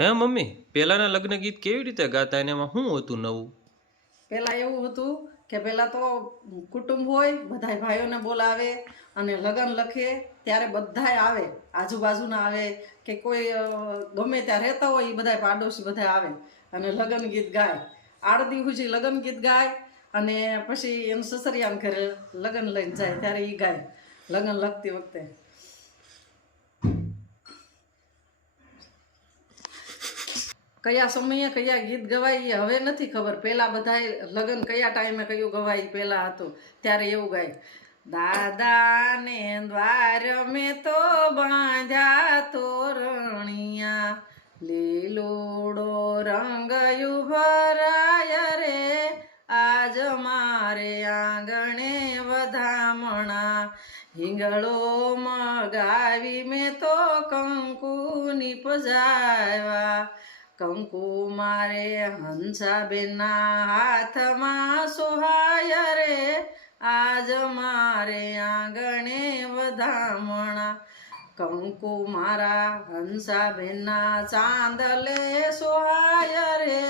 હે મમ્મી, પેલાના લગ્ન ગીત કેવી રીતે ગાતા અને એમાં શું હતું નવું? પહેલાં એવું હતું કે પહેલાં તો કુટુંબ હોય, બધાય ભાઈઓને બોલાવે અને લગ્ન લખે ત્યારે બધાય આવે, આજુબાજુના આવે કે કોઈ ગમે ત્યાં રહેતા હોય એ બધાય પાડોશી બધાય આવે અને લગ્ન ગીત ગાય. આડદી સુધી લગ્ન ગીત ગાય અને પછી એનું સસરિયાના ઘરે લગ્ન લઈને જાય ત્યારે એ ગાય લગ્ન લખતી વખતે. કયા સમયે કયા ગીત ગવાય એ હવે નથી ખબર. પહેલાં બધાય લગ્ન કયા ટાઈમે કયું ગવાય પહેલાં હતું ત્યારે એવું ગાય. દાદાને દ્વાર મેં તો બાંધ્યા તોરણિયા, લીલોડો રંગ ભરાય રે, આજ મારે આંગણે વધામણા, હિંગળો મગાવી મેં તો કંકુની પજાવ્યા, કંકુ મારે હંસાબેનના હાથમાં સોહાય રે, આજ મારે આંગણે વધામણા, કંકુ મારા હંસાબેનના ચાંદલે સોહાય રે,